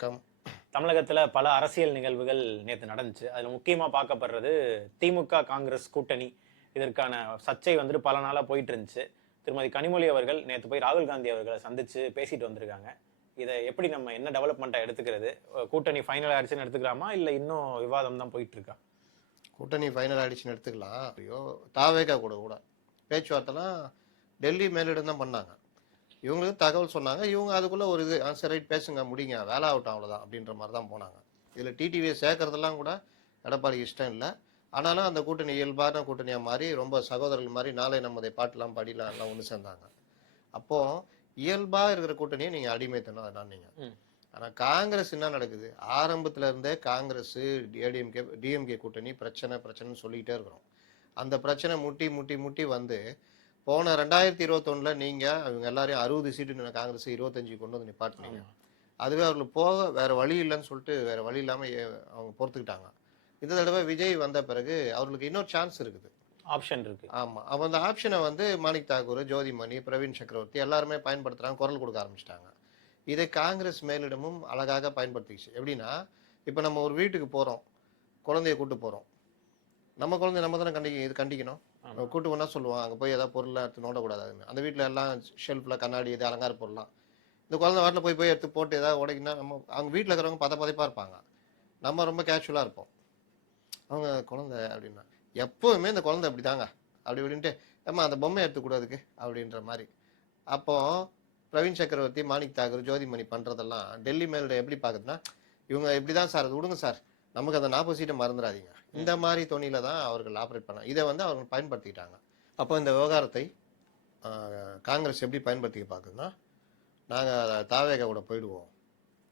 வணக்கம். தமிழகத்துல பல அரசியல் நிகழ்வுகள் நேத்து நடந்துச்சு. அதுல முக்கியமா பார்க்கப்படுறது திமுக, காங்கிரஸ் கூட்டணி. இதற்கான சர்ச்சை வந்துட்டு பல நாளா போயிட்டு இருந்துச்சு. திருமதி கனிமொழி அவர்கள் நேத்து போய் ராகுல் காந்தி அவர்களை சந்திச்சு பேசிட்டு வந்திருக்காங்க. இதை எப்படி நம்ம என்ன டெவலப்மெண்ட்டா எடுத்துக்கிறது? கூட்டணி ஃபைனல் ஆயிடுச்சுன்னு எடுத்துக்கலாமா, இல்ல இன்னும் விவாதம் தான் போயிட்டு இருக்கா? கூட்டணி ஃபைனல் ஆயிடுச்சுன்னு எடுத்துக்கலாம். ஐயோ, தாவேகா கூட கூட பேச்சுவார்த்தைலாம் டெல்லி மேலிடம் தான் பண்ணாங்க. இவங்களுக்கு தகவல் சொன்னாங்க. இவங்க அதுக்குள்ள ஒரு இது சரி ரைட் பேசுங்க முடிங்க வேலை ஆகட்டும் அவ்வளோதான் அப்படின்ற மாதிரி தான் போனாங்க. இதில் டிடிவியை சேர்க்கறதெல்லாம் கூட எடப்பாடிக்கு இஷ்டம் இல்லை. ஆனாலும் அந்த கூட்டணி இயல்பான கூட்டணியாக மாறி ரொம்ப சகோதரர்கள் மாதிரி நாளை நம்மதை பாட்டெலாம் படிலாம் எல்லாம் ஒன்று சேர்ந்தாங்க. அப்போ இயல்பாக இருக்கிற கூட்டணியை நீங்கள் அடிமைத்தனம் அதெல்லாம் நீங்கள். ஆனால் காங்கிரஸ் என்ன நடக்குது? ஆரம்பத்துல இருந்தே காங்கிரஸ் டிஎம்கே கூட்டணி பிரச்சனைன்னு சொல்லிக்கிட்டே இருக்கிறோம். அந்த பிரச்சனை முட்டி முட்டி முட்டி வந்து போன 2021 நீங்கள் அவங்க எல்லாரையும் 60 சீட்டு காங்கிரஸ் 25 கொண்டு வந்து நிப்பாட்டினீங்க. அதுவே அவர்களுக்கு போக வேற வழி இல்லைன்னு சொல்லிட்டு வேற வழி இல்லாமல் அவங்க பொறுத்துக்கிட்டாங்க. இந்த தடவை விஜய் வந்த பிறகு அவர்களுக்கு இன்னொரு சான்ஸ் இருக்குது, ஆப்ஷன் இருக்கு. ஆமாம். அப்போ அந்த ஆப்ஷனை வந்து மாணிக் தாக்கூர், ஜோதிமணி, பிரவீன் சக்கரவர்த்தி எல்லாருமே பயன்படுத்துகிறாங்க, குரல் கொடுக்க ஆரம்பிச்சிட்டாங்க. இதை காங்கிரஸ் மேலிடமும் அழகாக பயன்படுத்திக்கிச்சு. எப்படின்னா, இப்போ நம்ம ஒரு வீட்டுக்கு போகிறோம், குழந்தைய கூட்டு போகிறோம். நம்ம குழந்தைய நம்ம தானே கண்டிக்கணும். கூட்டு போனால் சொல்லுவோம் அங்கே போய் ஏதாவது பொருளாக எடுத்து நோண்டக்கூடாதுன்னு. அந்த வீட்டில் எல்லாம் ஷெல்ஃபில் கண்ணாடி இது அலங்கார பொருளாம். இந்த குழந்தை வாட்டில் போய் எடுத்து போட்டு ஏதாவது உடைக்கினா நம்ம அவங்க வீட்டில் இருக்கிறவங்க பதப்பதைப்பாக இருப்பாங்க, நம்ம ரொம்ப கேஷுவலாக இருப்போம். அவங்க குழந்தை அப்படின்னா எப்போவுமே இந்த குழந்தை அப்படி தாங்க அப்படி இப்படின்ட்டு ஏம்மா அந்த பொம்மை எடுத்துக்கூடாதுக்கு அப்படின்ற மாதிரி. அப்போது பிரவீன் சக்கரவர்த்தி, மாணிக் தாக்கூர், ஜோதிமணி பண்ணுறதெல்லாம் டெல்லி மேலிடம் எப்படி பார்க்குதுன்னா, இவங்க இப்படி தான் சார் அது விடுங்க சார், நமக்கு அந்த 40 சீட்டை மறந்துடாதீங்க, இந்த மாதிரி தொனியில தான் அவர்கள் ஆப்ரேட் பண்ணாங்க. இதை வந்து அவர்கள் பயன்படுத்திக்கிட்டாங்க. அப்போ இந்த விவகாரத்தை காங்கிரஸ் எப்படி பயன்படுத்திக்க பார்க்குதுன்னா, நாங்கள் தாவேகா கூட போயிடுவோம்,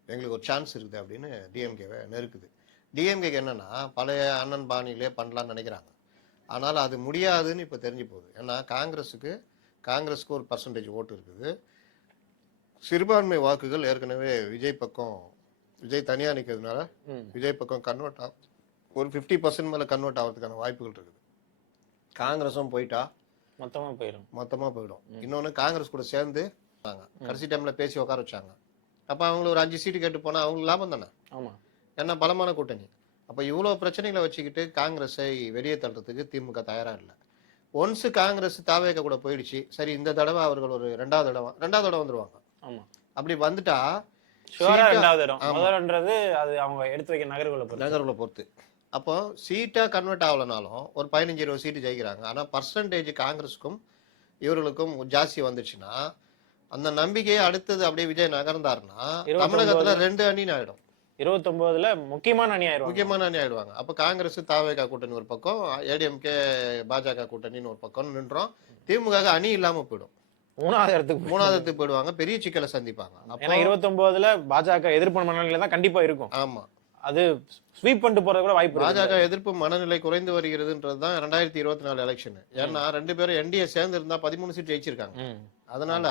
எங்களுக்கு ஒரு சான்ஸ் இருக்குது அப்படின்னு டிஎம்கேவை நெருக்குது. டிஎம்கேக்கு என்னன்னா பழைய அண்ணன் பாணியிலே பண்ணலான்னு நினைக்கிறாங்க. ஆனால் அது முடியாதுன்னு இப்போ தெரிஞ்சு போகுது. ஏன்னா காங்கிரஸுக்கு ஒரு பர்சன்டேஜ் ஓட்டு இருக்குது. சிறுபான்மை வாக்குகள் ஏற்கனவே விஜய் தனியாக நிற்கிறதுனால விஜய் பக்கம் கன்வெர்ட் ஆகும். ஒரு 50% மேலே கன்வெர்ட் ஆகிறதுக்கான வாய்ப்புகள் இருக்குது. காங்கிரஸும் போயிட்டா மொத்தமாக போயிடும். இன்னொன்று காங்கிரஸ் கூட சேர்ந்து கடைசி டைம்ல பேசி உட்கார வச்சாங்க. அப்போ அவங்களுக்கு ஒரு 5 சீட்டு கேட்டு போனால் அவங்களுக்கு லாபம் தானே. ஏன்னா பலமான கூட்டணி. அப்போ இவ்வளோ பிரச்சனைகளை வச்சுக்கிட்டு காங்கிரஸை வெளியே தள்ளுறதுக்கு திமுக தயாராக இல்லை. ஒன்ஸ் காங்கிரஸ் தாவேகா கூட போயிடுச்சு, சரி இந்த தடவை அவர்கள் ஒரு ரெண்டாவது தடவை வந்துருவாங்க. அப்படி வந்துட்டா நகர்வுகளை பொறுத்து அப்போ சீட்டா கன்வெர்ட் ஆகலனாலும் ஒரு 15-20 சீட்டு ஜெயிக்கிறாங்க. ஆனால் பர்சன்டேஜ் காங்கிரஸுக்கும் இவர்களுக்கும் ஜாஸ்தி வந்துச்சுன்னா அந்த நம்பிக்கையை அடுத்தது அப்படியே விஜய் நகர்ந்தாருன்னா தமிழகத்துல 2 அணின்னு ஆயிடும். 29ல முக்கியமான அணி ஆயிடுவாங்க. அப்ப காங்கிரஸ் தாவேகா கூட்டணி ஒரு பக்கம், ஏடிஎம்கே பாஜக கூட்டணின்னு ஒரு பக்கம் நின்றோம். திமுக அணி இல்லாம போயிடும், மூணாவது இடத்துக்கு போயிடுவாங்க, பெரிய சிக்கலை சந்திப்பாங்க. 29ல பாஜக எதிர்ப்பு மனநிலை தான் கண்டிப்பா இருக்கும். ஆமா, அது ஸ்வீப் பண்ணிட்டு போறது கூட வாய்ப்பு. பாஜக எதிர்ப்பு மனநிலை குறைந்து வருகிறதுன்றதுதான் 2024 எலெக்ஷன். ஏன்னா 2 பேரும் என்டிஏ சேர்ந்து இருந்தா 13 சீட் ஜெயிச்சிருக்காங்க. அதனால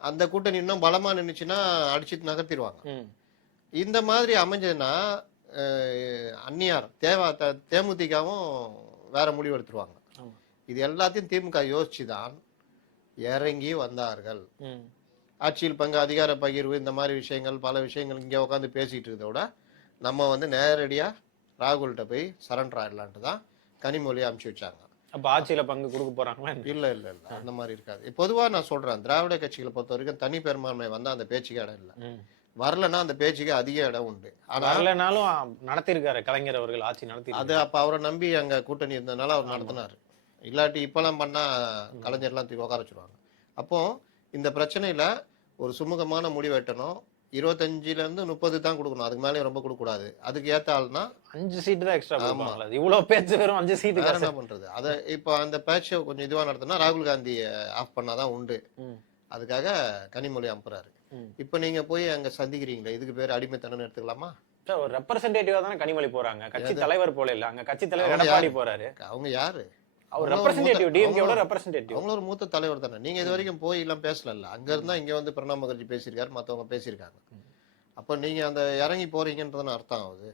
அந்த கூட்டணி இன்னும் பலமா நின்னுச்சுன்னா அடிச்சு நகர்த்திடுவாங்க. இந்த மாதிரி அமைஞ்சதுன்னா அந்நியார் தேமுதிகவும் வேற முடிவு எடுத்துருவாங்க. இது எல்லாத்தையும் திமுக யோசிச்சுதான் இறங்கி வந்தார்கள். ஆட்சியில் பங்கு, அதிகார பகிர்வு, இந்த மாதிரி விஷயங்கள் பல விஷயங்கள் இங்கே உட்காந்து பேசிட்டு இருக்கிறத விட நம்ம வந்து நேரடியா ராகுல்கிட்ட போய் சரண்டர் ஆயிடலான்ட்டு தான் கனிமொழியை அனுப்பிச்சு வச்சாங்க. அப்ப ஆட்சியில பங்கு கொடுக்க போறாங்களா? இல்ல அந்த மாதிரி இருக்காது. பொதுவா நான் சொல்றேன், திராவிட கட்சிகளை பொறுத்த வரைக்கும் தனி பெரும்பான்மை வந்தா அந்த பேச்சுக்கு இடம் இல்லை, வரலன்னா அந்த பேச்சுக்கு அதிக இடம் உண்டு. வரலனாலும் நடத்திருக்காரு கலைஞர் அவர்கள், ஆட்சி நடத்தி. அது அப்ப அவரை நம்பி அங்க கூட்டணி இருந்ததுனால அவர் நடத்தினாரு. இல்லாட்டி இப்பெல்லாம் பண்ணா கலைஞர்லாம் தூக்கி உட்கார வச்சிருவாங்க. அப்போ இந்த பிரச்சனையில ஒரு சுமூகமான முடிவு எட்டணும். 25ல இருந்து 30 தான் கொடுக்கணும், அதுக்கு மேலே ரொம்ப கொடுக்க கூடாது. அதுக்கு ஏத்த ஆள்னா 5 சீட்டு தான் எக்ஸ்ட்ரா கொடுப்பாங்க. இவ்வளவு பேச்சு வெறும் 5 சீட்டு என்ன பண்றது? அதை இப்போ அந்த பேச்சை கொஞ்சம் இதுவா நடத்தினா ராகுல் காந்தி ஆஃப் பண்ணாதான் உண்டு. அதுக்காக கனிமொழி அனுப்புறாரு. இப்ப நீங்க போய் அங்க சந்திக்கிறீங்களே, இதுக்கு பேர் அடிமைத்தனம் எடுத்துக்கலாமா? ஒரு ரெப்ரசன்டேட்டிவா தானே கனிமொழி போறாங்க, கட்சி தலைவர் போல இல்ல. அங்க கட்சி தலைவர் எடப்பாடி போறாரு. அவங்க யாரு? அவர் ரெப்ரசன்டேட்டிவ், டிஎம்கேவோட ரெப்ரசன்டேட்டிவ். அவங்க ஒரு மூத்த தலைவர் தானே. நீங்க இது வரைக்கும் போய் எல்லாம் பேசல. அங்க இருந்தா இங்க வந்து பிரணாப் முகர்ஜி பேசியிருக்காரு, மத்தவங்க பேசியிருக்காங்க. அப்ப நீங்க அந்த இறங்கி போறீங்கன்றதுன்னு அர்த்தம் ஆகுது.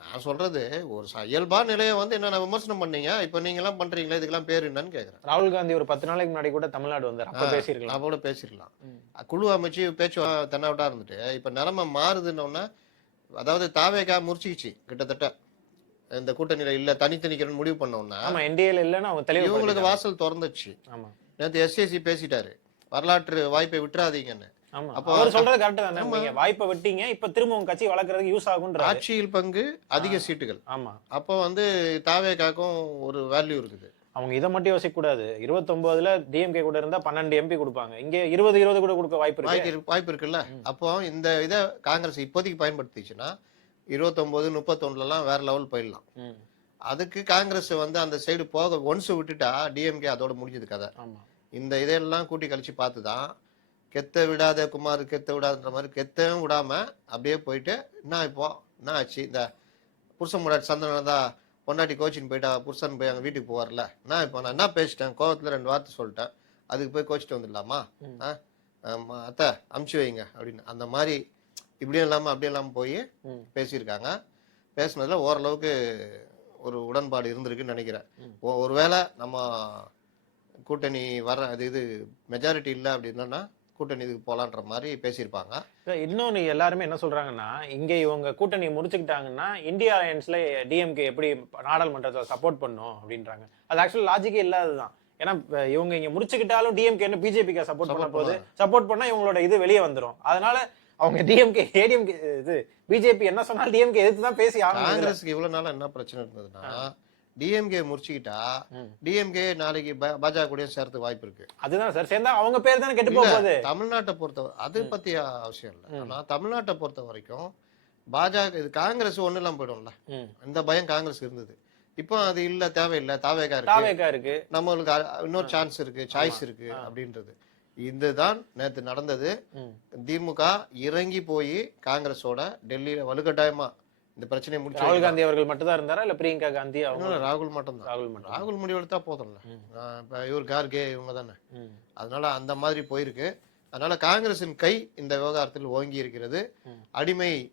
நான் சொல்றது ஒரு இயல்பா நிலையை வந்து என்னென்ன விமர்சனம் பண்ணீங்க, இப்ப நீங்க எல்லாம் பண்றீங்களா, இதுக்கெல்லாம் பேர் என்னன்னு கேக்குறேன். ராகுல் காந்தி ஒரு 10 நாளைக்கு முன்னாடி கூட தமிழ்நாடு வந்தார், அப்ப பேசியிருக்கலாம். அப்போட பேசிடலாம். குழு அமைச்சு பேச்சு தென்னாவட்டா இருந்துட்டு இப்ப நிலைமை மாறுதுன்னு, அதாவது தாவேகா முறிச்சிச்சு கிட்டத்தட்ட இந்த கூட்டணியில இல்ல தனித்தனிக்கிறன்னு முடிவு பண்ணோம்னா, ஆமா என்டிஏல இல்லன்னு அவங்க தெளிவு இவங்களுக்கு வாசல் திறந்துச்சு. ஆமா நேத்து எஸ்ஏசி பேசிட்டாரு, வரலாற்று வாய்ப்பை விட்டுறாதீங்கன்னு. ஆமா அப்போ அவர் சொல்றது கரெக்ட் தானே, நீங்க வாய்ப்பை விட்டீங்க, இப்ப திரும்ப உங்க கட்சி வளர்க்கறதுக்கு யூஸ் ஆகுன்ற ஆட்சியில் பங்கு, அதிக சீட்டுகள். ஆமா அப்போ வந்து தாவேகாக்கும் ஒரு வேல்யூ இருக்குது. அவங்க இதை மட்டும் யோசிக்க கூடாது. 29ல டிஎம்கே கூட இருந்தா 12 எம்பி கொடுப்பாங்க, இங்க 20 கூட கொடுக்க வாய்ப்பு இருக்கு. வாய்ப்பு இருக்குல்ல. அப்போ இந்த இதை காங்கிரஸ் இப்போதைக்கு பயன்படுத்திச்சுன்னா 29 31 வேற லெவல் போயிடலாம். அதுக்கு காங்கிரஸ் வந்து அந்த சைடு போக ஒன்ஸ் விட்டுட்டா டிஎம்கே அதோட முடிஞ்சது கதை. இந்த இதெல்லாம் கூட்டி கழிச்சு பார்த்துதான் கெத்த விடாத குமார் கெத்த விடாதுன்ற மாதிரி கெத்தவும் விடாம அப்படியே போயிட்டு என்ன இப்போ என்ன ஆச்சு, இந்த புருஷன் முன்னாடி சந்தனம் தான் பொண்டாட்டி கோச்சின்னு போயிட்டா புருஷன் போய் அங்கே வீட்டுக்கு போவார்ல, நான் இப்போ நான் என்ன பேசிட்டேன், கோவத்தில் 2 வார்த்தை சொல்லிட்டேன், அதுக்கு போய் கோச்சிட்டு வந்துடலாமா, அத்தை அமுச்சு வைங்க அப்படின்னு அந்த மாதிரி இப்படியும் இல்லாமல் அப்படியும் இல்லாமல் போய் பேசியிருக்காங்க. பேசுனதுல ஓரளவுக்கு ஒரு உடன்பாடு இருந்திருக்குன்னு நினைக்கிறேன். ஒருவேளை நம்ம கூட்டணி வர இது மெஜாரிட்டி இல்லை அப்படின்னா கூட்டணி இதுக்கு போலான்ற மாதிரி பேசியிருப்பாங்க. இன்னொன்னு எல்லாருமே என்ன சொல்றாங்கன்னா, இங்க இவங்க கூட்டணியை முடிச்சுக்கிட்டாங்கன்னா இந்தியா அலையன்ஸ்ல டிஎம்கே எப்படி நாடாளுமன்றத்தை சப்போர்ட் பண்ணும் அப்படின்றாங்க. அது ஆக்சுவலி லாஜிக்கே இல்லாததுதான். ஏன்னா இவங்க இங்க முடிச்சுக்கிட்டாலும் டிஎம்கே பிஜேபிக்கு சப்போர்ட் பண்ண போது, சப்போர்ட் பண்ணா இவங்களோட இது வெளியே வந்துடும். அதனால அவங்க டிஎம்கே ஏடிஎம்கே இது பிஜேபி என்ன சொன்னாலும் டிஎம்கே எதிர்த்து தான் பேசி ஆகணும். காங்கிரஸுக்கு இவ்வளவு நாளா என்ன பிரச்சனை இருந்ததுன்னா, டிஎம்கே முடிச்சுக்கிட்டா டிஎம்கே நாளைக்கு பாஜக கூட சேர்த்து வாய்ப்பு இருக்கு. அதுதான் சார், சேர்ந்தா அவங்க பேர் தானே கெட்டு போகுது. தமிழ்நாட்டை பொறுத்த அது பத்தி அவசியம் இல்லை. ஆனா தமிழ்நாட்டை பொறுத்த வரைக்கும் பாஜக இது காங்கிரஸ் ஒண்ணு எல்லாம் போயிடும்ல, இந்த பயம் காங்கிரஸ் இருந்தது. இப்போ அது இல்ல, தேவையில்லை, தாவேகா இருக்கு, நம்மளுக்கு இன்னொரு சான்ஸ் இருக்கு, சாய்ஸ் இருக்கு அப்படின்றது. இதுதான் நேத்து நடந்தது. திமுக இறங்கி போய் காங்கிரஸோட டெல்லியில வலுக்கட்டாயமா இந்த பிரச்சனையை முடிச்சு. ராகுல் காந்தி அவர்கள் மட்டும் தான் இருந்தாரா இல்ல பிரியங்கா காந்தி? ராகுல் மட்டும் தான். ராகுல் முடிவெடுத்தா போதும்ல. இப்ப இவர் கார்கே இவங்க தானே. அதனால அந்த மாதிரி போயிருக்கு. அதனால காங்கிரசின் கை இந்த விவகாரத்தில் ஓங்கி இருக்கிறது.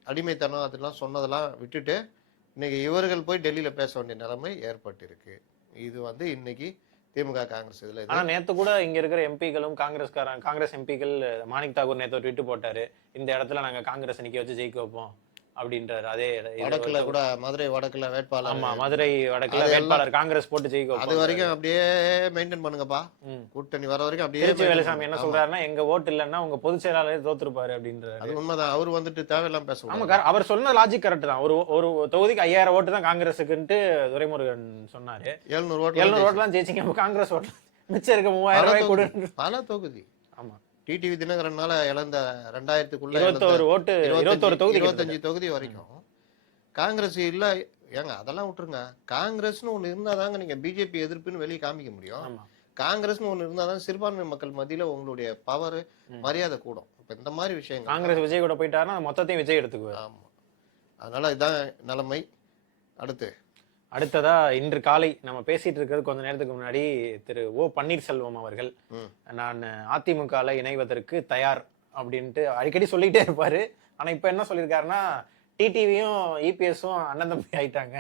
அடிமைத்தனம் அதெல்லாம் சொன்னதெல்லாம் விட்டுட்டு இன்னைக்கு இவர்கள் போய் டெல்லியில பேச வேண்டிய நிலைமை ஏற்பட்டு இருக்கு. இது வந்து இன்னைக்கு திமுக காங்கிரஸ் இதுல. ஆனா நேத்து கூட இங்க இருக்கிற எம்பிக்களும் காங்கிரஸ் எம்பிக்கள் மாணிக் தாக்கூர் நேத்து ட்வீட் போட்டாரு, இந்த இடத்துல நாங்க காங்கிரஸ் நிக்க வச்சு ஜெயிக்க வைப்போம் அப்படின்றாரு. அதே வடக்குல கூட மதுரை வடக்குல வேட்பாளர், ஆமா மதுரை வடக்குல வேட்பாளர் காங்கிரஸ் போட்டு ஜெயிக்க அது வரைக்கும் அப்படியே மெயின்டைன் பண்ணுங்கப்பா, கூட்டணி வர வரைக்கும் அப்படியே. திருச்சி வேலுசாமி என்ன சொல்றாருன்னா, எங்க ஓட்டு இல்லைன்னா உங்க பொதுச் செயலாளரே தோத்துருப்பாரு அப்படின்றாரு. அது உண்மைதான். அவர் வந்துட்டு தேவையெல்லாம் பேச. ஆமா, அவர் சொன்ன லாஜிக் கரெக்ட் தான். ஒரு தொகுதிக்கு 5000 ஓட்டு தான் காங்கிரஸுக்குன்ட்டு துரைமுருகன் சொன்னாரு. 700 ஓட்டு தான் ஜெயிச்சிங்க, காங்கிரஸ் ஓட்டு மிச்சம் இருக்க 3000 ரூபாய் கொடு. பல தொகுதி. ஆமா, டிடிவி தினகரனால இழந்த 2000க்குள்ள 25 தொகுதி வரைக்கும் காங்கிரஸ் இல்ல. ஏங்க அதெல்லாம் விட்டுருங்க, காங்கிரஸ்னு ஒண்ணு இருந்தாதாங்க நீங்க பிஜேபி எதிர்ப்புன்னு வெளியே காமிக்க முடியும். காங்கிரஸ்னு ஒண்ணு இருந்தாதான் சிறுபான்மை மக்கள் மத்தியில உங்களுடைய பவர் மரியாதை கூடும். இப்ப இந்த மாதிரி விஷயங்கள் காங்கிரஸ் விஜய் கூட போயிட்டாருன்னா மொத்தத்தையும் விஜய் எடுத்துக்குவார். ஆமா, அதனால இதுதான் நிலைமை. அடுத்ததா இன்று காலை நம்ம பேசிட்டு இருக்கிறது கொஞ்ச நேரத்துக்கு முன்னாடி திரு ஓ பன்னீர்செல்வம் அவர்கள் நான் அதிமுகல இணைவதற்கு தயார் அப்படின்ட்டு அடிக்கடி சொல்லிக்கிட்டே இருப்பாரு. ஆனா இப்ப என்ன சொல்லியிருக்காருன்னா, டிடிவியும் இபிஎஸும் அண்ணன் தம்பி ஆயிட்டாங்க,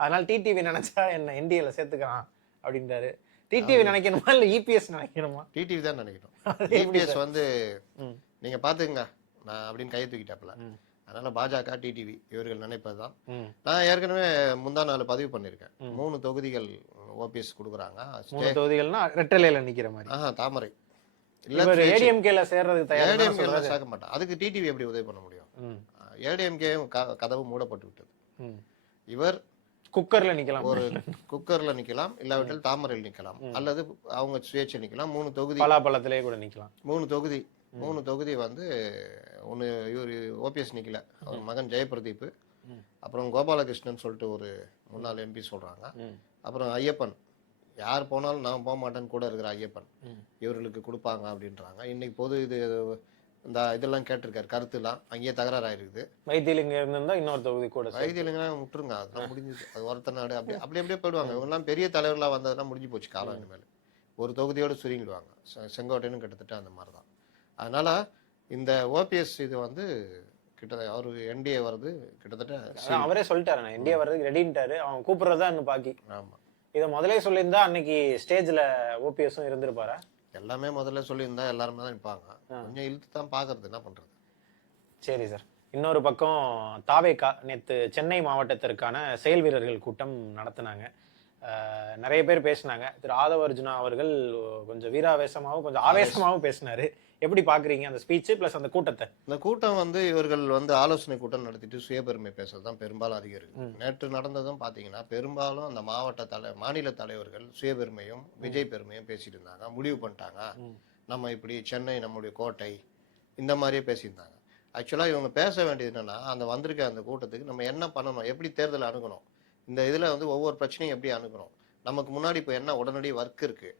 அதனால டிடிவி நினைச்சா என்ன என்டிஏல சேர்த்துக்கலாம் அப்படின்றாரு. டிடிவி நினைக்கணுமா இல்ல இபிஎஸ் நினைக்கணுமா? டிடிவி தான் நினைக்கணும். இபிஎஸ் வந்து நீங்க பாத்துக்கங்க நான் அப்படின்னு கையை தூக்கிட்டாப்ல. அதனால பாஜக டிடிவி இவர்கள் நினைப்பதுதான். நான் ஏற்கனவே முந்தா நாள் பதிவு பண்ணிருக்கேன். 3 தொகுதிகள் ஓபிஎஸ் கொடுக்குறாங்க. 3 தொகுதிகள்னா ரெட்டலையில நிக்கிற மாதிரி. தாமரை இவர் ஏடிஎம்கேல சேர்றதுக்கு தயார். ஏடிஎம்கேல சேர்க்க மாட்டான். அதுக்கு டிடிவி எப்படி உதவி பண்ண முடியும்? ஏடிஎம்கே கதவு மூடப்பட்டு விட்டது. இவர் குக்கர்ல நிக்கலாம், ஒரு குக்கர்ல நிக்கலாம், இல்லாவிட்டால் தாமரையில் நிக்கலாம், அல்லது அவங்க சுயேட்சை நிக்கலாம். 3 தொகுதி பலாப்பழத்திலே கூட நிக்கலாம். 3 தொகுதி வந்து ஒன்று இவர் ஓபிஎஸ் நிக்கல, அவர் மகன் ஜெயபிரதீப், அப்புறம் கோபாலகிருஷ்ணன் சொல்லிட்டு ஒரு முன்னாள் எம்பி சொல்றாங்க, அப்புறம் ஐயப்பன், யார் போனாலும் நான் போக மாட்டேன்னு கூட இருக்கிற ஐயப்பன், இவர்களுக்கு கொடுப்பாங்க அப்படின்றாங்க. இன்னைக்கு பொது இது இந்த இதெல்லாம் கேட்டிருக்காரு, கருத்துலாம் அங்கேயே தகராறாயிருக்குது. வைத்தியலிங்க இருந்தா இன்னொரு தொகுதி கூட, வைத்தியலிங்க விட்டுருங்க, அதெல்லாம் முடிஞ்சது. அது ஒருத்த நாடு அப்படியே போயிடுவாங்க. இவங்கெல்லாம் பெரிய தலைவர்களாக வந்ததுன்னா முடிஞ்சு போச்சு காலம். இனிமேல் ஒரு தொகுதியோடு சுருங்கிடுவாங்க. செங்கோட்டையனும் கிட்டத்தட்ட அந்த மாதிரி தான். அதனால இந்த ஓபிஎஸ் இது வந்து கிட்டத்தட்ட அவருக்கு என்டிஏ வருது கிட்டத்தட்ட அதான் அவரே சொல்லிட்டாரு இந்தியா வர்றதுக்கு ரெடின்ட்டாரு. அவன் கூப்பிடுறதா இன்னும் பாக்கி. ஆமா. இதை முதலே சொல்லியிருந்தா அன்னைக்கு ஸ்டேஜ்ல ஓபிஎஸும் இருந்திருப்பாரா? எல்லாமே முதல்ல சொல்லியிருந்தா எல்லாருமே தான் நிற்பாங்க. கொஞ்சம் இழுத்து தான் பாக்குறது, என்ன பண்றது. சரி சார். இன்னொரு பக்கம் தாவேகா நேத்து சென்னை மாவட்டத்திற்கான செயல் வீரர்கள் கூட்டம் நடத்தினாங்க. நிறைய பேர் பேசினாங்க. திரு ஆதவ அர்ஜுனா அவர்கள் கொஞ்சம் வீராவேசமாகவும் கொஞ்சம் ஆவேசமாகவும் பேசினாரு. எப்படி பாக்குறீங்க அந்த ஸ்பீச் பிளஸ் அந்த கூட்டத்தை? இந்த கூட்டம் வந்து இவர்கள் வந்து ஆலோசனை கூட்டம் நடத்திட்டு சுயபெருமை பேசுறது தான் பெரும்பாலும் அதிகம் இருக்கு. நேற்று நடந்ததும் பாத்தீங்கன்னா பெரும்பாலும் அந்த மாநில தலைவர்கள் சுயபெருமையும் விஜய் பெருமையும் பேசிட்டு இருந்தாங்க. முடிவு பண்ணிட்டாங்க, நம்ம இப்படி சென்னை நம்முடைய கோட்டை, இந்த மாதிரியே பேசியிருந்தாங்க. ஆக்சுவலா இவங்க பேச வேண்டியது என்னன்னா, அந்த வந்திருக்க அந்த கூட்டத்துக்கு நம்ம என்ன பண்ணணும், எப்படி தேர்தல் அணுகணும், இந்த இதுல வந்து ஒவ்வொரு பிரச்சனையும் எப்படி அணுகணும், நமக்கு முன்னாடி இப்போ என்ன உடனடி ஒர்க் இருக்கு,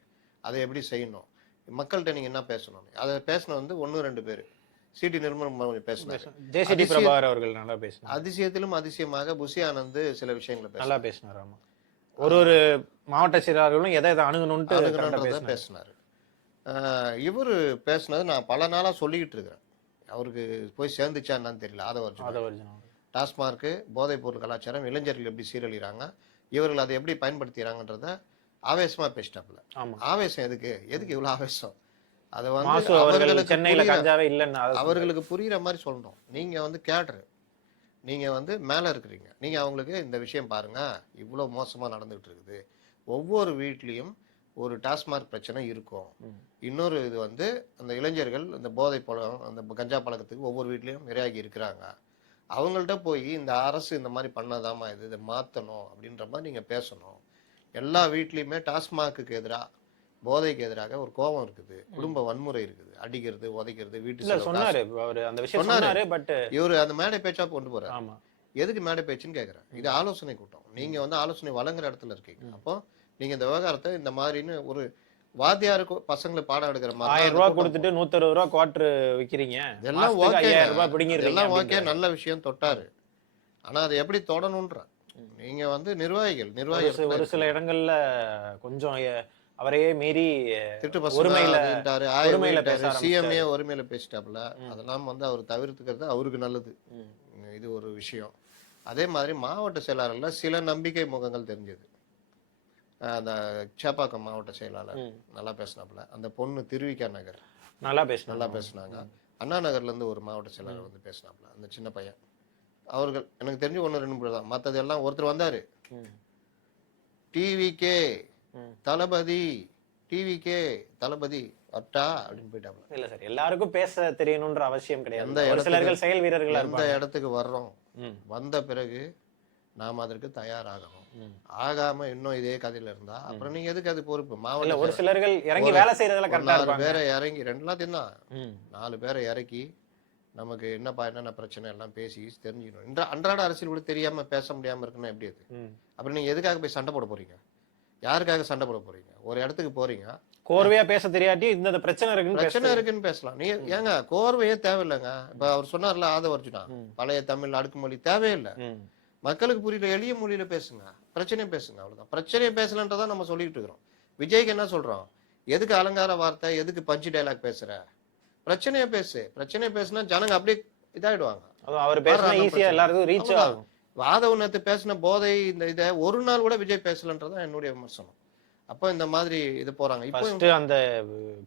அதை எப்படி செய்யணும், மக்கள்கிட்ட நீங்க என்ன பேசணும், அதை பேசின வந்து 1-2 பேர். சிடி நிர்மலம் பேசினார், ஜேசிடி பிரபாகர் அவர்கள் நல்லா பேசினார். அதிசயத்திலும் அதிசயமாக புஷி ஆனந்த் சில விஷயங்களை நல்லா பேசினார். ஆமா, ஒரு மாவட்ட செயலாளர்களும் எதை அணுகணும்னு பேசினாரு. இவரு பேசினது நான் பல நாளா சொல்லிக்கிட்டு இருக்கிறேன். அவருக்கு போய் சேர்ந்துச்சா என்னன்னு தெரியல. ஆதவர்ஜுனா டாஸ்மார்க்கு, போதைப் பொருள் கலாச்சாரம், இளைஞர்கள் எப்படி சீரழிறாங்க, இவர்கள் அதை எப்படி பயன்படுத்திக்கிறாங்கன்றத ஆவேசமா பேசிட்டாப்புல. ஆவேசம் எதுக்கு இவ்வளவு ஆவேசம்? அதை வந்து அவர்களுக்கு புரியுற மாதிரி சொல்லணும். நீங்க வந்து கேடரு, நீங்க வந்து மேல இருக்கிறீங்க, நீங்க அவங்களுக்கு இந்த விஷயம் பாருங்க, இவ்வளவு மோசமா நடந்துகிட்டு இருக்குது, ஒவ்வொரு வீட்லயும் ஒரு டாஸ்மார்க் பிரச்சனை இருக்கும். இன்னொரு இது வந்து அந்த இளைஞர்கள் அந்த போதை பழம், அந்த கஞ்சா பழக்கத்துக்கு ஒவ்வொரு வீட்லயும் இரையாகி இருக்கிறாங்க. அவங்கள்ட்ட போய் இந்த அரசு இந்த மாதிரி பண்ணாதாமா இதை மாற்றணும் அப்படின்ற மாதிரி நீங்கள் பேசணும். எல்லா வீட்லேயுமே டாஸ்மாக்கு எதிராக, போதைக்கு எதிராக ஒரு கோபம் இருக்குது, குடும்ப வன்முறை இருக்குது, அடிக்கிறது, உதைக்கிறது, வீட்டு சொன்னாரு. இவரு அந்த மேடை பேச்சா கொண்டு போறாரு. எதுக்கு மேடை பேச்சுன்னு கேட்குறேன். இது ஆலோசனை கூட்டம். நீங்க வந்து ஆலோசனை வழங்குற இடத்துல இருக்கீங்க. அப்போ நீங்க இந்த விவகாரத்தை இந்த மாதிரின்னு ஒரு வாத்தியாருக்கு பசங்களை பாடம் எடுக்கிற மாதிரி 1000 ரூபாய் கொடுத்துட்டு 160 ரூபாய் குவார்டர் விக்கிறீங்க, இதெல்லாம் ஓகே, நல்ல விஷயம் தொட்டாரு. ஆனா அதை எப்படி தொடணும்ன்ற நீங்க வந்து நிர்வாகிகள் ஒரு சில இடங்கள்ல கொஞ்சம் அவரையே மீறி சிஎம்ஏ ஒருமையில பேசிட்டாப்புல. அதெல்லாம் வந்து அவர் தவிர்த்துக்கிறது அவருக்கு நல்லது. இது ஒரு விஷயம். அதே மாதிரி மாவட்ட செயலாளர்ல சில நம்பிக்கை முகங்கள் தெரிஞ்சது. அந்த சேப்பாக்கம் மாவட்ட செயலாளர் நல்லா பேசினாப்புல. அந்த பொண்ணு திருவிக்கா நகர் நல்லா பேசினாங்க. அண்ணா நகர்ல இருந்து ஒரு மாவட்ட செயலாளர் வந்து பேசினாப்புல, அந்த சின்ன பையன். அவர்கள் எனக்கு தெரிஞ்சு 1-2 பேர் தான். மற்றது எல்லாம் ஒருத்தர் வந்தாரு, டிவிகே தளபதி, டிவிகே தளபதி அட்டா அப்படின்னு போயிட்டாப்புல. இல்ல சார், எல்லாருக்கும் பேச தெரியணும்ன்ற அவசியம் கிடையாது. செயல் வீரர்கள் எந்த இடத்துக்கு வர்றோம், வந்த பிறகு நாம அதற்கு தயாராகணும். ஆகாம இன்னும் இதே கதையில இருந்தா அப்புறம் நீங்க எதுக்கு அது பொறுப்பு? மாவட்ட ஒரு சிலர்கள் இறங்கி வேலை செய்யறதுல கரெக்டா இருப்பாங்க. 4 பேரை இறங்கி 2 தான் 4 பேரை இறக்கி நமக்கு என்னென்ன பிரச்சனை எல்லாம் பேசி தெரிஞ்சுக்கணும். அன்றாட அரசியல் கூட தெரியாம பேச முடியாம இருக்குன்னா எப்படி அது? அப்புறம் நீங்க எதுக்காக போய் சண்டை போட போறீங்க? யாருக்காக சண்டை போட போறீங்க? ஒரு இடத்துக்கு போறீங்க, கோர்வையா பேச தெரியாட்டி இந்த பிரச்சனை இருக்குன்னு பேசலாம். நீ ஏங்க கோர்வையே தேவையில்லைங்க. இப்ப அவர் சொன்னார்ல ஆதவ அர்ஜுனா, பழைய தமிழ் அடுக்குமொழி தேவையில்லை. மக்களுக்கு புரியல, எளிய மொழியில பேசுங்க, பிரச்சனையை பேசுங்க, அவ்வளவுதான். பிரச்சனையை பேசலன்றதான் நம்ம சொல்லிட்டு இருக்கிறோம். விஜய்க்கு என்ன சொல்றோம்? எதுக்கு அலங்கார வார்த்தை, எதுக்கு பஞ்சு டைலாக் பேசுற? பிரச்சனையை பேசு. பிரச்சனையை பேசுனா ஜனங்க அப்படியே இதாயிடுவாங்க. அவர் பேசினா ஈஸியா எல்லாருக்கும் ரீச் ஆகும். வாதவ நேத்து பேசின போதை இந்த இதை ஒரு நாள் கூட விஜய் பேசலன்றதான் என்னுடைய விமர்சனம். அப்போ இந்த மாதிரி இது போறாங்க. இப்போ அந்த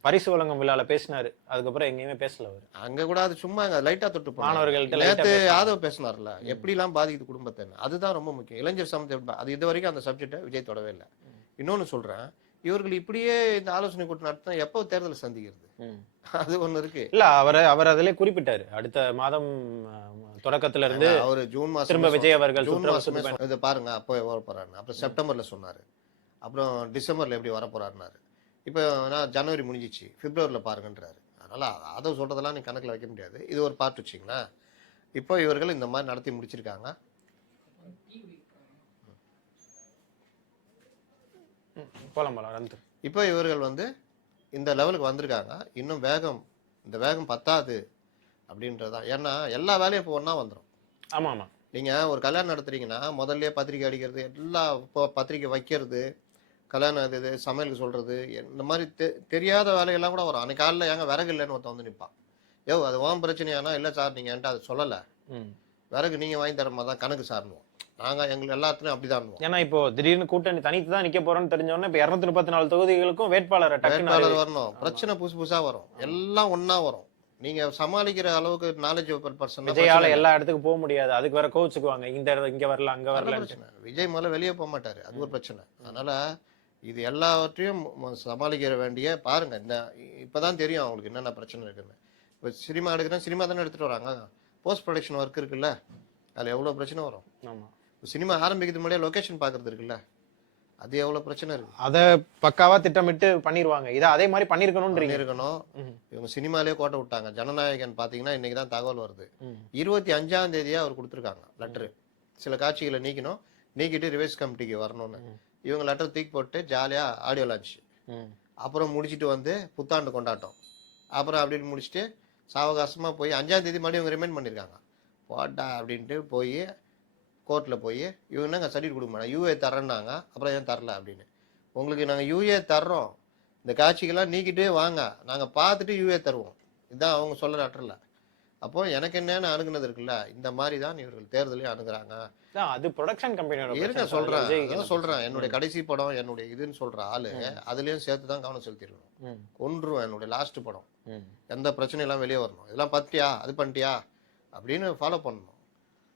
பரிசு வழங்கும் விழால பேசினாரு, அதுக்கப்புறம் எங்கேயுமே பேசல. அவர் அங்க கூட அது சும்மா லைட்டா தொட்டு மாணவர்கள்ட்ட நேத்து ஆதவ பேசினார்ல, எப்படி எல்லாம் பாதிக்குது குடும்பத்தை, அதுதான் ரொம்ப முக்கியம். இளைஞர் சமூகத்தை அது இது வரைக்கும் அந்த சப்ஜெக்டை விஜய் தொடவே இல்லை. இன்னொன்னு சொல்றேன், இவர்கள் இப்படியே இந்த ஆலோசனை கூட்டம் நடத்தினா எப்போ தேர்தலை சந்திக்கிறது? அது ஒண்ணு இருக்கு. இல்ல, அவர் அதிலே குறிப்பிட்டாரு, அடுத்த மாதம் தொடக்கத்துல இருந்து அவரு ஜூன் மாசம் திரும்ப விஜய் அவர்கள் இதை பாருங்க அப்போ வர போறாரு. அப்புறம் செப்டம்பர்ல சொன்னாரு, அப்புறம் டிசம்பர்ல எப்படி வர போறாருனாரு. இப்போ நான் ஜனவரி முடிஞ்சிச்சு, பிப்ரவரியில பாருங்கன்றாரு. அதனால அதை சொல்றதெல்லாம் நீ கணக்குல வைக்க முடியாது. இது ஒரு பார்ட் வச்சிங்களேன். இப்போ இவர்கள் இந்த மாதிரி நடத்தி முடிச்சிருக்காங்க. இப்போ இவர்கள் வந்து இந்த லெவலுக்கு வந்திருக்காங்க. இன்னும் இந்த வேகம் பத்தாது அப்படின்றதான். ஏன்னா எல்லா வேலையும் இப்போ ஒன்னா வந்துடும். ஆமா ஆமா, நீங்க ஒரு கல்யாணம் நடத்துறீங்கன்னா முதல்ல பத்திரிக்கை அடிக்கிறது, எல்லா பத்திரிக்கை வைக்கிறது, கல்யாணம் இது சமையலுக்கு சொல்றது, இந்த மாதிரி தெரியாத வேலையெல்லாம் கூட வரும். அன்னைக்கு காலையில் ஏங்க விறகு இல்லைன்னு ஒருத்தன் வந்து நிற்பான். அது ஓம் பிரச்சனையானா இல்லை சார் நீங்க என்கிட்ட அதை சொல்லலை, விறகு நீங்க வாங்கி தர மாதிரி தான் கணக்கு சாரணும். நாங்க எங்களுக்கு எல்லாத்துலயும் அப்படிதான். ஏன்னா இப்போ திடீர்னு கூட்டணி தனித்து தான் நிக்க போறோம்னு தெரிஞ்ச உடனே இப்ப 234 தொகுதிகளுக்கும் வேட்பாளர் வேட்பாளர் வரணும், பிரச்சனை புதுசு புதுசா வரும், எல்லாம் ஒன்னா வரும். நீங்க சமாளிக்கிற அளவுக்கு நாலேஜ் பர்சன் விஜயால எல்லா இடத்துக்கும் போக முடியாது, அதுக்கு வேற கோச்சுக்குவாங்க, இங்க வரல அங்க வரல. விஜய் மேல வெளியே போக மாட்டாரு, அது ஒரு பிரச்சனை. அதனால இது எல்லாவற்றையும் சமாளிக்கிற வேண்டிய பாருங்க. இந்த இப்பதான் தெரியும் அவங்களுக்கு என்னென்ன பிரச்சனை இருக்குன்னு. இப்போ சினிமா எடுக்கிறேன், சினிமா தானே எடுத்துட்டு வராங்க, போஸ்ட் ப்ரொடக்ஷன் ஒர்க் இருக்குல்ல, அதுல எவ்வளவு பிரச்சனை வரும். ஆமா, சினிமா ஆரம்பிக்கிறது முன்னாடியே லொகேஷன் பாக்குறது இருக்குல்ல, அது எவ்வளவு பிரச்சனை இருக்கு. அத பக்காவா திட்டமிட்டு பண்ணிடுவாங்க. இதை அதே மாதிரி பண்ணிருக்கணும் இருக்கணும். இவங்க சினிமாலே கோட்டை விட்டாங்க. ஜனநாயகன் பாத்தீங்கன்னா இன்னைக்குதான் தகவல் வருது. 25ஆம் தேதியா அவர் கொடுத்துருக்காங்க லெட்டரு. சில காட்சிகளை நீக்கணும், நீக்கிட்டு ரிவைஸ் கமிட்டிக்கு வரணும்னு. இவங்க லெட்டர் தூக்கி போட்டு ஜாலியா ஆடியோ லான்ச், அப்புறம் முடிச்சுட்டு வந்து புத்தாண்டு கொண்டாட்டம், அப்புறம் அப்படின்னு முடிச்சுட்டு சாவகாசமா போய் 5ஆம் தேதி மறுபடியும் இவங்க ரிமைண்ட் பண்ணியிருக்காங்க. போட்டா அப்படின்ட்டு போய் கோர்ட்டில் போய் இவங்க என்னங்க சர்டிஃபிகேட் கொடுக்க மாட்டாங்க, யூஏ தரேன்னாங்க. அப்புறம் ஏன் தரல அப்படின்னு, உங்களுக்கு நாங்கள் யூஏ தர்றோம், இந்த காட்சிகள்லாம் நீக்கிட்டு வாங்க, நாங்கள் பார்த்துட்டு யூஏ தருவோம், இதுதான் அவங்க சொல்ல லெட்டரில். அப்போ எனக்கு என்னன்னு அணுகுனது இருக்குல்ல, இந்த மாதிரி தான் இவர்கள் தேர்தலையும் அணுகுறாங்க. அது ப்ரொடக்ஷன் கம்பெனியோட இருக்க சொல்றேன். என்னுடைய கடைசி படம் என்னுடைய இதுன்னு சொல்ற ஆளு அதுலயும் சேர்த்து தான் கவனம் செலுத்திருக்கணும். கொன்றும் என்னுடைய லாஸ்ட் படம், எந்த பிரச்சனையும் எல்லாம் வெளியே வரணும், இதெல்லாம் பார்த்தியா அது பண்ணிட்டியா அப்படின்னு ஃபாலோ பண்ணணும்.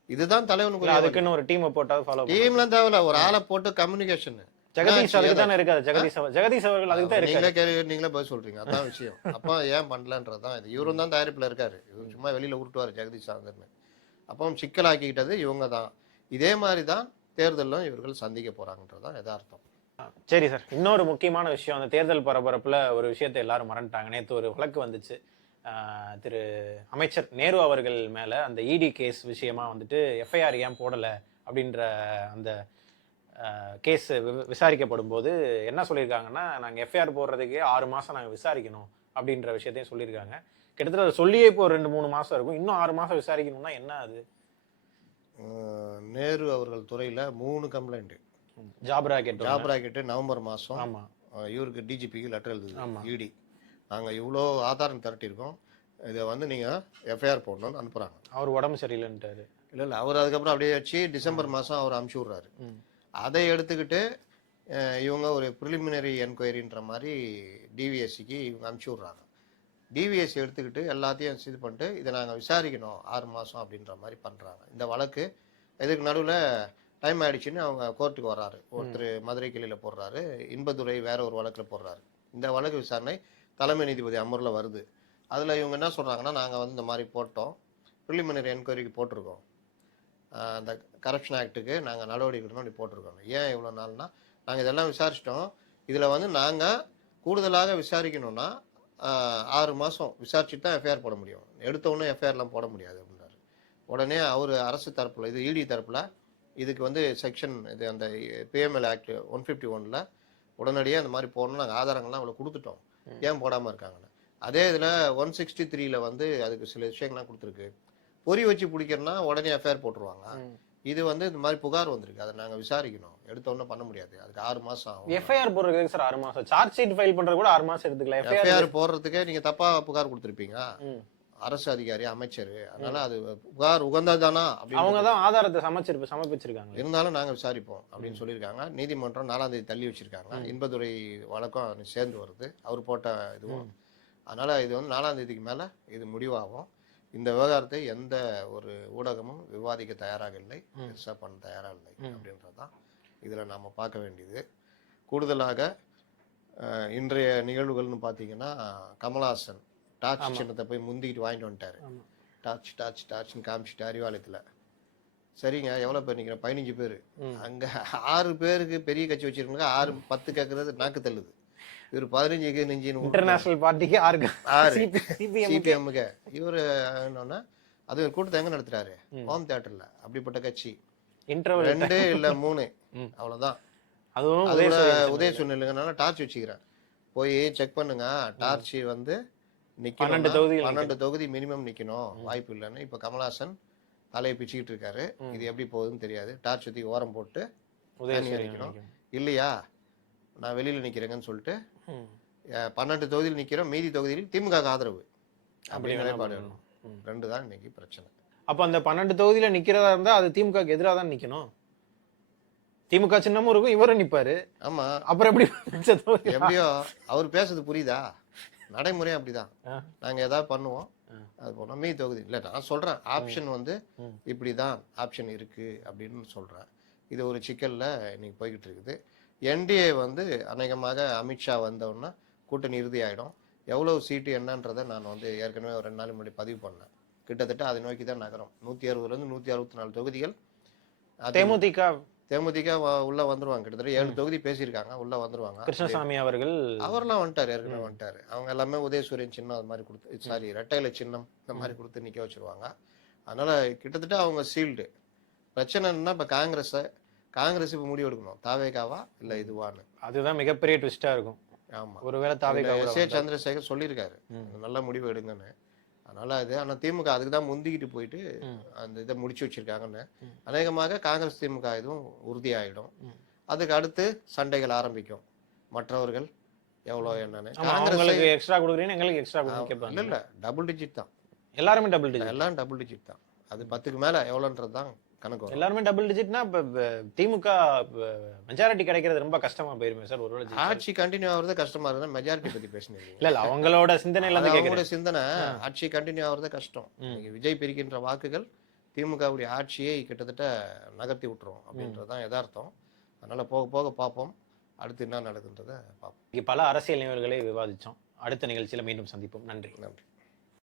இதுதான் தலைவனுக்கு. அதுக்குன்னு ஒரு டீம் போட்டா ஃபாலோ டீம்லாம் தேவையில்ல, ஒரு ஆளை போட்டு கம்யூனிகேஷன். ஜெகதீஷ் அதுக்கு தானே இருக்காது. ஜெகதீஷ் அவர்கள் அதுக்கு தான் இருக்காரு. நீங்களே பதில் சொல்றீங்க, அதான் விஷயம். அப்ப ஏன் பண்ணலன்றதுதான் இது. இவரும் தான் தயாரிப்புல இருக்காரு, இவரு சும்மா வெளியில உருட்டுவாரு ஜெகதீஷ் சாந்தர்னு. அப்போ சிக்கலாக்கிக்கிட்டது இவங்க தான். இதே மாதிரிதான் தேர்தலும் இவர்கள் சந்திக்க போறாங்கன்றதுதான் எதார்த்தம். சரி சார், இன்னொரு முக்கியமான விஷயம், அந்த தேர்தல் பரபரப்புல ஒரு விஷயத்தை எல்லாரும் மறந்துட்டாங்க. நேற்று ஒரு வழக்கு வந்துச்சு, திரு அமைச்சர் நேரு அவர்கள் மேல அந்த இடி கேஸ் விஷயமா வந்துட்டு எஃப்ஐஆர் ஏன் போடல அப்படின்ற அந்த கேஸ் விசாரிக்கப்படும் போது என்ன சொல்லியிருக்காங்கன்னா, நாங்கள் எஃப்ஐஆர் போடுறதுக்கே 6 மாதம் நாங்கள் விசாரிக்கணும் அப்படின்ற விஷயத்தையும் சொல்லியிருக்காங்க. கிட்டத்தட்ட சொல்லியே இப்போ 2-3 மாதம் இருக்கும், இன்னும் 6 மாதம் விசாரிக்கணும்னா என்ன அது? நேரு அவர்கள் துறையில 3 கம்ப்ளைண்ட். ஜாப் ராக்கெட் நவம்பர் மாதம். ஆமா, இவருக்கு டிஜிபிக்கு லெட்டர் எழுதுது இடி, நாங்கள் இவ்வளோ ஆதாரம் திரட்டியிருக்கோம், இதை வந்து நீங்கள் எஃப்ஐஆர் போடணும்னு அனுப்புகிறாங்க. அவர் உடம்பு சரியில்லைன்ட்டாரு. இல்லை அவர் அதுக்கப்புறம் அப்படியே வச்சு டிசம்பர் மாதம் அவர் அனுப்பிச்சி விட்றாரு. அதை எடுத்துக்கிட்டு இவங்க ஒரு ப்ரிலிமினரி என்கொயரின்ற மாதிரி டிவிஎஸ்சிக்கு இவங்க அனுப்பிச்சி விட்றாங்க. டிவிஎஸ்சி எடுத்துக்கிட்டு எல்லாத்தையும் இது பண்ணிட்டு இதை நாங்கள் விசாரிக்கணும் 6 மாதம் அப்படின்ற மாதிரி பண்ணுறாங்க. இந்த வழக்கு இதுக்கு நடுவில் டைம் ஆயிடுச்சுன்னு அவங்க கோர்ட்டுக்கு வர்றாரு. ஒருத்தர் மதுரை கிளையில் போடுறாரு, இன்பதுரை வேற ஒரு வழக்கில் போடுறாரு. இந்த வழக்கு விசாரணை தலைமை நீதிபதி அமர்வில் வருது. அதில் இவங்க என்ன சொல்கிறாங்கன்னா, நாங்கள் வந்து இந்த மாதிரி போட்டோம், ப்ரிலிமினரி என்கொயரிக்கு போட்டிருக்கோம், அந்த கரப்ஷன் ஆக்டுக்கு நாங்கள் நடவடிக்கை எடுக்கணும் அப்படி போட்டிருக்கோம். ஏன் இவ்வளோ நாள்னா, நாங்கள் இதெல்லாம் விசாரிச்சிட்டோம், இதில் வந்து நாங்கள் கூடுதலாக விசாரிக்கணும்னா 6 மாதம் விசாரிச்சுட்டு தான் எஃப்ஐஆர் போட முடியும், எடுத்தோடனே எஃப்ஐஆர்லாம் போட முடியாது அப்படின்னாரு. உடனே அவர் அரசு தரப்பில், இது இடி தரப்பில், இதுக்கு வந்து செக்ஷன் இது அந்த பிஎம்எல் ஆக்ட் 151ல் உடனடியாக அந்த மாதிரி போடணும், நாங்கள் ஆதாரங்கள்லாம் அவ்வளோ கொடுத்துட்டோம், ஏன் போடாமல் இருக்காங்கன்னு. அதே இதில் 163ல் வந்து அதுக்கு சில விஷயங்கள்லாம் கொடுத்துருக்கு. பொறி வச்சு பிடிக்கிறனா உடனே எஃப்ஐஆர் போட்டுருவாங்க. இது வந்து இந்த மாதிரி புகார் வந்திருக்கு, அதை நாங்கள் விசாரிக்கணும், எடுத்த உடனே பண்ண முடியாது, அதுக்கு 6 மாதம் ஆகும். எஃப்ஐஆர் போடுறதுக்கு சார் 6 மாதம், சார்ஜ் ஷீட் ஃபைல் பண்ணுறது கூட 6 மாதம் எடுத்துக்கலாம். எஃப்ஐஆர் போடுறதுக்கே நீங்கள் தப்பாக புகார் கொடுத்துருப்பீங்க, அரசு அதிகாரி அமைச்சர், அதனால அது புகார் உகந்ததானா அப்படின்னு அவங்க தான் ஆதாரத்தை சமர்ப்பிச்சிருக்காங்க. இருந்தாலும் நாங்கள் விசாரிப்போம் அப்படின்னு சொல்லியிருக்காங்க. நீதிமன்றம் 4ஆம் தேதி தள்ளி வச்சிருக்காங்க. இன்பதுரை வழக்கம் சேர்ந்து வருது, அவர் போட்ட இதுவும். அதனால இது வந்து 4ஆம் தேதிக்கு மேலே இது முடிவாகும். இந்த விவகாரத்தை எந்த ஒரு ஊடகமும் விவாதிக்க தயாராக இல்லை, பெருசாக பண்ண தயாராக இல்லை அப்படின்றதான் இதில் நாம் பார்க்க வேண்டியது. கூடுதலாக இன்றைய நிகழ்வுகள்னு பார்த்தீங்கன்னா, கமல்ஹாசன் டார்ச் சின்னத்தை போய் முந்திக்கிட்டு வாங்கிட்டு வந்துட்டாரு. டார்ச் டார்ச் டார்ச்னு காமிச்சிட்டு அறிவாலயத்தில். சரிங்க, எவ்வளோ பேர் நிற்கிறேன்? 15 பேர். அங்கே 6 பேருக்கு பெரிய கட்சி வச்சிருக்காங்க, 6-10 கேட்கறது நாக்கு தள்ளுது. இவர் 15 நெஞ்சின்னு இன்டர்நேஷனல் பார்ட்டிக்கு 6 சிபிஎம்முக்கு இவர் என்னன்னா, அது ஒரு கூட்டத்தை எங்கே நடத்துறாரு? ஹோம் தியேட்டர்ல. அப்படிப்பட்ட கட்சி 2 இல்லை 3 அவ்வளோதான். அதோட உதய சூழ்நிலைங்கனால டார்ச் வச்சுக்கிறேன், போய் செக் பண்ணுங்க, டார்ச் வந்து 12 தொகுதி மினிமம் நிக்கணும், வாய்ப்பு இல்லைன்னு. இப்ப கமல்ஹாசன் தலையை பிச்சுக்கிட்டு இருக்காரு. இது எப்படி போகுதுன்னு தெரியாது. டார்ச் சுத்தி ஓரம் போட்டு நிக்கணும், இல்லையா நான் வெளியில நிக்கிறேங்கன்னு சொல்லிட்டு 12 தொகுதியில் நிக்கிறோம், மீதி தொகுதியில் திமுக ஆதரவு அப்படி நிலைப்பாடு. 2 தான் இன்னைக்கு பிரச்சனை. அப்ப அந்த 12 தொகுதியில நிக்கிறதா இருந்தா அது திமுகக்கு எதிராக தான் நிக்கணும். திமுக சின்னமும் இருக்கும், இவரும் நிப்பாரு. ஆமா, அப்புறம் எப்படி மிச்ச தொகுதி? எப்படியோ அவர் பேசுறது புரியுதா? நடைமுறையும் அப்படிதான். ஆ. நாங்க ஏதாவது பண்ணுவோம், அது போனா மீதி தொகுதி இல்ல. நான் சொல்றேன் ஆப்ஷன் வந்து ம். இப்படிதான் ஆப்ஷன் இருக்கு அப்படின்னு சொல்றேன். இது ஒரு சிக்கல்ல இன்னைக்கு போய்கிட்டு இருக்குது. என்டிஏ வந்து அநேகமாக அமித்ஷா வந்தோன்னா கூட்டணி இறுதி ஆயிடும். எவ்வளவு சீட்டு என்னன்றதை நான் வந்து ஏற்கனவே ஒரு 2 நாள் முன்னாடி பதிவு பண்ணேன். கிட்டத்தட்ட அதை நோக்கி தான் நகரும். 160லேருந்து 164 தொகுதிகள். தேமுதிக தேமுதிக உள்ள வந்துருவாங்க. கிட்டத்தட்ட 7 தொகுதி பேசியிருக்காங்க, உள்ள வந்துருவாங்க. கிருஷ்ணசாமி அவர்கள் அவர்லாம் வந்துட்டாரு, ஏற்கனவே வந்துட்டாரு. அவங்க எல்லாமே உதயசூரியன் சின்னம் அது மாதிரி கொடுத்து, சாரி ரெட்டையில சின்னம் இந்த மாதிரி கொடுத்து நிக்க வச்சிருவாங்க. அதனால கிட்டத்தட்ட அவங்க சீல்டு. பிரச்சனை என்னன்னா இப்ப காங்கிரஸ் இப்ப முடிவு எடுக்கணும், தாவேகாவா இல்ல இதுவான்னு. அதுதான் மிகப்பெரிய ட்விஸ்டா இருக்கும். ஆமா, ஒருவேளை தாவேகா கூட எஸ் ஏ வந்தா. சந்திரசேகர் சொல்லியிருக்காரு நல்ல முடிவு எடுங்கன்னு. அதனால அது ஆனா திமுக அதுக்கு தான் முந்திக்கிட்டு போயிட்டு அந்த இதை முடிச்சு வச்சிருக்காங்கன்னு. அநேகமாக காங்கிரஸ் திமுக இதுவும் உறுதியாயிடும். அதுக்கு அடுத்து சண்டைகள் ஆரம்பிக்கும். மற்றவர்கள் எவ்வளோ என்னன்னு. ஆமா, காங்கிரஸ் அவங்களுக்கு எக்ஸ்ட்ரா கொடுக்குறீங்க, எங்களுக்கு எக்ஸ்ட்ரா கொடுங்க கேட்பாங்க. இல்ல இல்ல டபுள் டிஜிட் தான், எல்லாருமே டபுள் டிஜிட். எல்லாம் டபுள் டிஜிட் தான். அது 10க்கு மேல எவ்வளோன்றது தான் கணக்கு வரும். எல்லாருமே டபுள் டிஜிட்னா இப்ப திமுக மெஜாரிட்டி கிடைக்கிறது ரொம்ப கஷ்டமா போயிருமே சார் ஒருவேளை ஜெயிச்சா? ஆட்சி கண்டினியூ ஆகுறது கஷ்டமா இருக்குன்னா மெஜாரிட்டி பத்தி பேசுனீங்க. இல்ல அவங்களோட சிந்தனையில இருந்து அவங்களோட கேக்குறேன். சிந்தனை ஆட்சி கண்டினியூ ஆகுறது கஷ்டம். இன்னைக்கு விஜய் பிரிக்கின்ற வாக்குகள் திமுகவுடைய ஆட்சியை கிட்டத்தட்ட நகர்த்தி விட்டுரும் அப்படின்றதுதான் யதார்த்தம். அதனால போக போக பார்ப்போம், அடுத்து என்ன நடக்குன்றத பார்ப்போம். பல அரசியல் நிகழ்வுகளை விவாதிச்சோம். அடுத்த நிகழ்ச்சியில மீண்டும் சந்திப்போம். நன்றி. நன்றி.